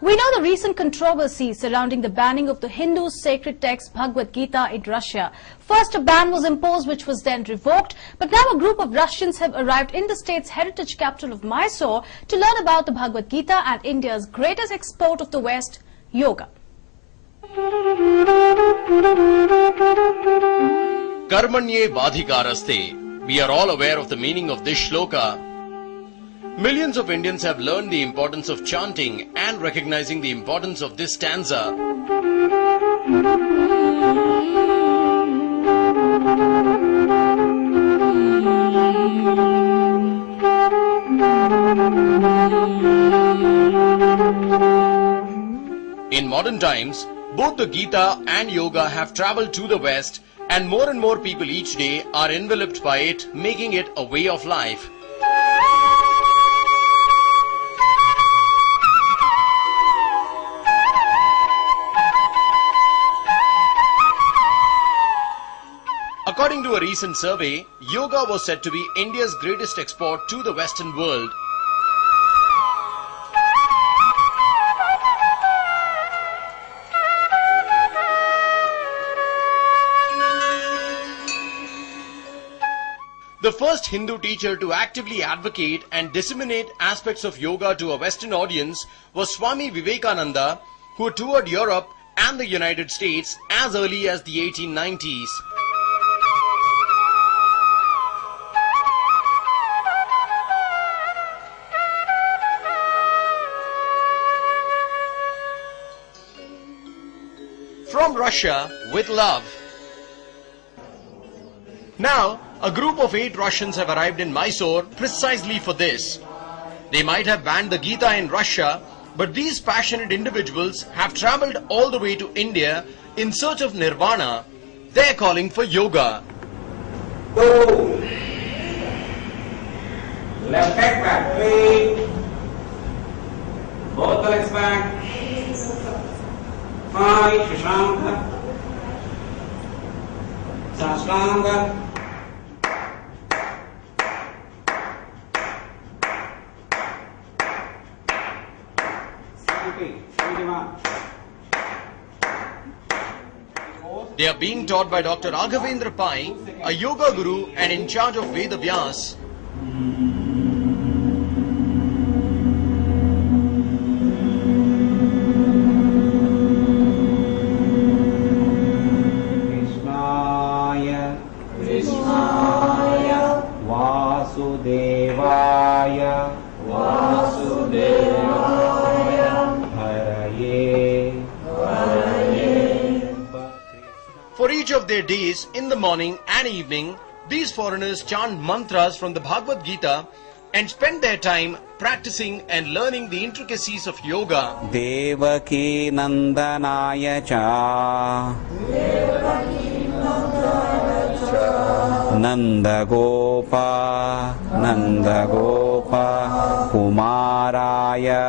We know the recent controversy surrounding the banning of the Hindu sacred text Bhagavad Gita in Russia. First, a ban was imposed, which was then revoked. But now a group of Russians have arrived in the state's heritage capital of Mysore to learn about the Bhagavad Gita and India's greatest export of the West, yoga. Karmanye Vadhikaraste. We are all aware of the meaning of this shloka. Millions of Indians have learned the importance of chanting and recognizing the importance of this stanza. In modern times, both the Gita and yoga have traveled to the West, and more people each day are enveloped by it, making it a way of life. According to a recent survey, yoga was said to be India's greatest export to the Western world. The first Hindu teacher to actively advocate and disseminate aspects of yoga to a Western audience was Swami Vivekananda, who toured Europe and the United States as early as the 1890s. From Russia with love. Now, a group of 8 Russians have arrived in Mysore precisely for this. They might have banned the Gita in Russia, but these passionate individuals have traveled all the way to India in search of nirvana. They're calling for yoga. Two. Left leg back, 3. Both the legs back. 5. Shashanka. Sashtanga. They are being taught by Dr.Raghavendra Pai'S, a yoga guru and in charge of Vedavyas. Krishnaya Vasudevaya For each of their days, in the morning and evening, these foreigners chant mantras from the Bhagavad Gita and spend their time practicing and learning the intricacies of yoga. Devaki Nandanaya Cha Nanda Gopa Kumaraya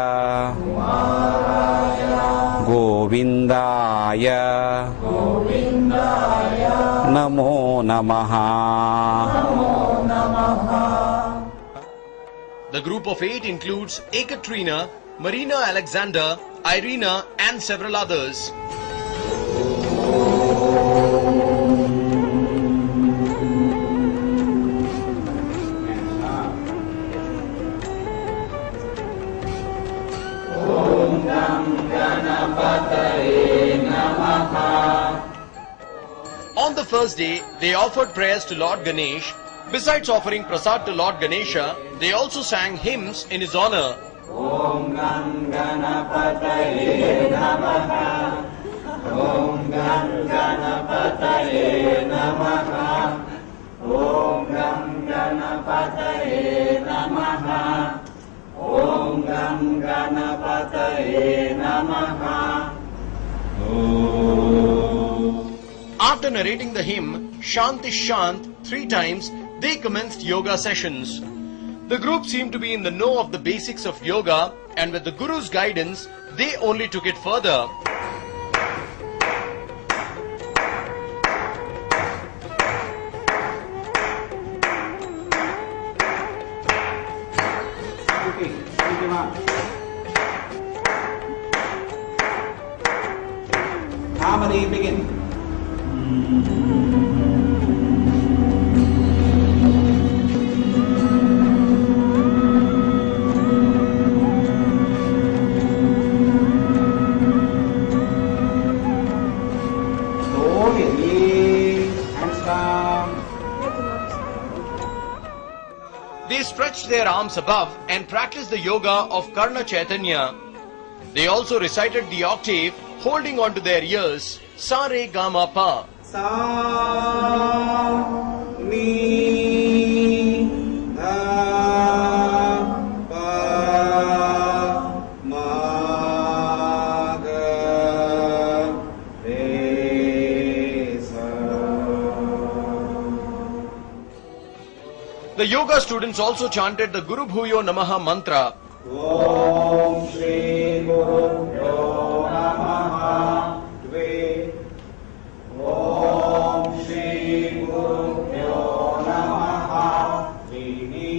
Govindaya Namo Namaha. The group of 8 includes Ekaterina, Marina Alexander, Irina and several others. On the first day, they offered prayers to Lord Ganesh. Besides offering prasad to Lord Ganesha, they also sang hymns in his honor. Om Gam Ganapataye Namaha. Om Gam Ganapataye Namaha. Om Gam Ganapataye Namaha. Om Gam Ganapataye Namaha. After narrating the hymn Shanti Shant 3 times, they commenced yoga sessions. The group seemed to be in the know of the basics of yoga, and with the Guru's guidance, they only took it further. Harmony begin. They stretched their arms above and practiced the yoga of Karna Chaitanya. They also recited the octave, holding on to their ears, Sa Re Ga Ma Pa. Sa Mi Dha Pa Ma Ga Re Sa. The yoga students also chanted the Guru Bhuyo Namaha mantra. Om Shri Gurubhyo Namaha Dve. Om Shri Gurubhyo Namaha Trini.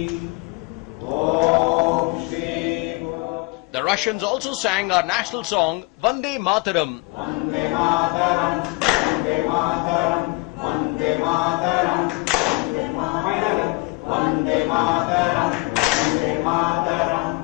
Om Shri Guru. The Russians also sang our national song Vande Mataram. Vande Mataram, Vande Mataram, Vande Mataram, Vande Mataram, Vande Mataram, Vande Mataram.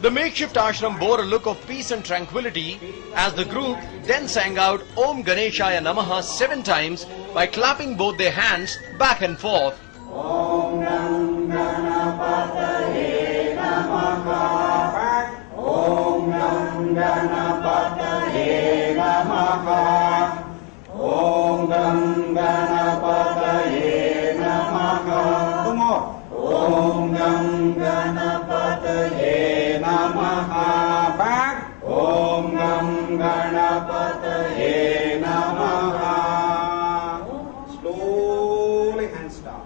The makeshift ashram bore a look of peace and tranquility as the group then sang out Om Ganeshaya Namaha 7 times by clapping both their hands back and forth. Om Nam Ganapataye Namaha. Om Nam Ganapataye Namaha. Om Nam Ganapataye Namaha. Two more. Om Nam Ganapataye Namaha. Back. Om Nam Ganapataye Namaha. Slowly hands down.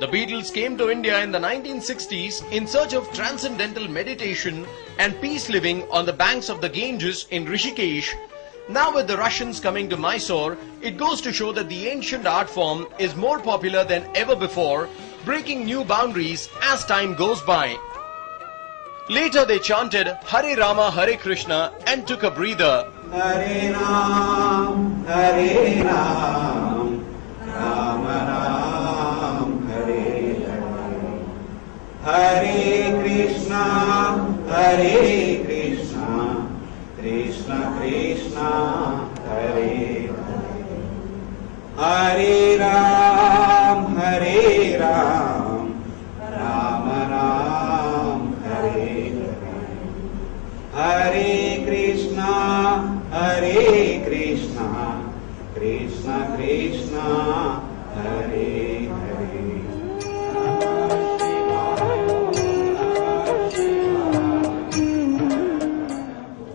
The Beatles came to India in the 1960s in search of transcendental meditation and peace living on the banks of the Ganges in Rishikesh. Now with the Russians coming to Mysore, it goes to show that the ancient art form is more popular than ever before, breaking new boundaries as time goes by. Later they chanted Hare Rama Hare Krishna and took a breather. Hare Ram, Hare Ram, Rama Ram, Hare Hare. Hare Krishna, Hare Krishna, Krishna Krishna, Hare Hare. Hare Ram, Hare Ram, Rama Ram, Hare Hare. Hare Krishna, Hare Krishna, Krishna Krishna, Hare Hare.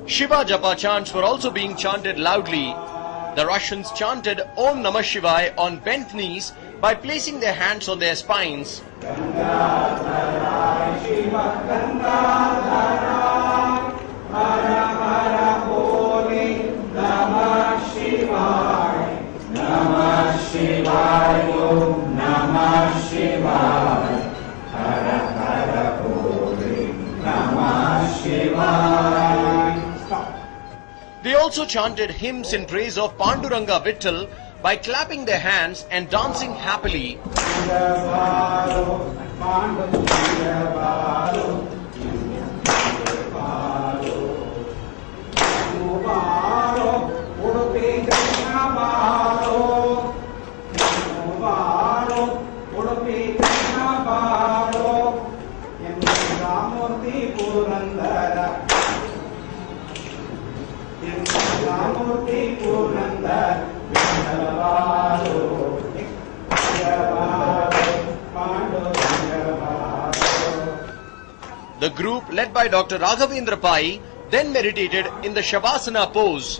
Shiva Japa chants were also being chanted loudly. The Russians chanted Om Namah Shivaya on bent knees by placing their hands on their spines. Gandhara Shiva Gandhara, Hara Hara Holy, Namah Shivaya, Namah Shivaya, Om Namah Shivaya, Hara Hara Holy, Namah Shivaya. Stop. They also chanted hymns in praise of Panduranga Vittal by clapping their hands and dancing happily. The group, led by Dr.Raghavendra Pai, then meditated in the Shavasana pose.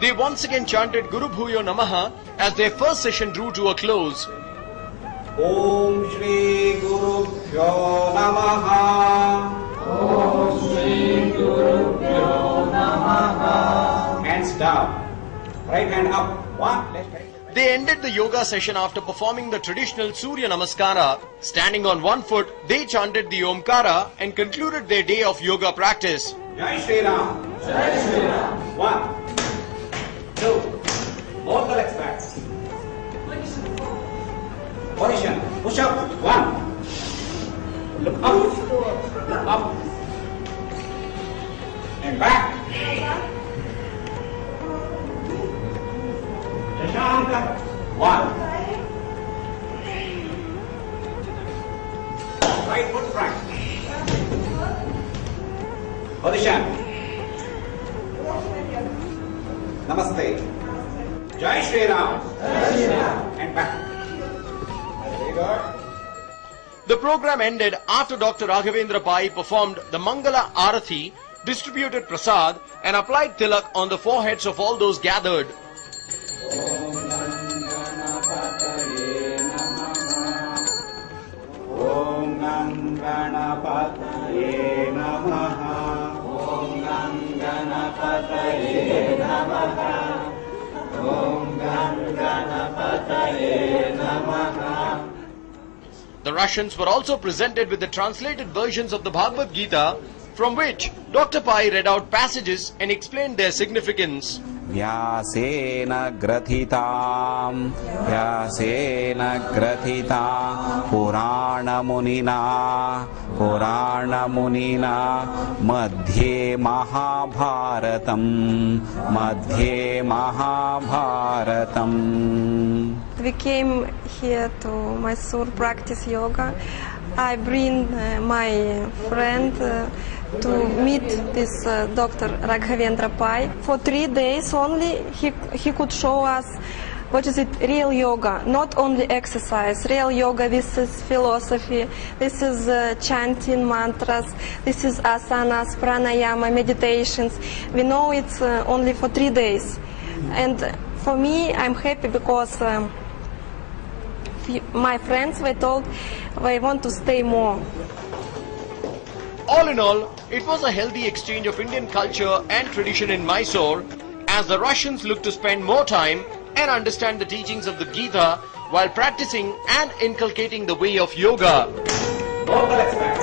They once again chanted Guru Bhuyo Namaha as their first session drew to a close. Om Shri Guru Pyo Namaha. Om Shri Guru Pyo Namaha. Hands down. Right hand up. One. Left hand. They ended the yoga session after performing the traditional Surya Namaskara. Standing on one foot, they chanted the Omkara and concluded their day of yoga practice. Jai Shri Ram. Jai Shri Ram. 1, 2. Both the legs back. Position. Push up. 1. Look up. Look up. And back. Shashanka. 1. Right foot front. Position. Namaste. Jai Shri Ram. Jai Shri Ram. And back. Very good. The program ended after Dr. Raghavendra Pai performed the Mangala Arati, distributed prasad and applied tilak on the foreheads of all those gathered. Om Ganganapataye Namaha. Om Ganganapataye Namaha. Om Ganganapataye Namaha. The Russians were also presented with the translated versions of the Bhagavad Gita, from which Dr. Pai read out passages and explained their significance. Vyasena grathitam Purana Munina Madhye Mahabharatam. We came here to Mysore practice yoga. I bring my friend to meet this Dr. Raghavendra Pai. For 3 days only he could show us what is it, real yoga, not only exercise. Real yoga, this is philosophy, this is chanting mantras, this is asanas, pranayama, meditations. We know it's only for 3 days. And for me, I'm happy because my friends were told they want to stay more. All in all, it was a healthy exchange of Indian culture and tradition in Mysore, as the Russians looked to spend more time and understand the teachings of the Gita while practicing and inculcating the way of yoga. Both the legs back.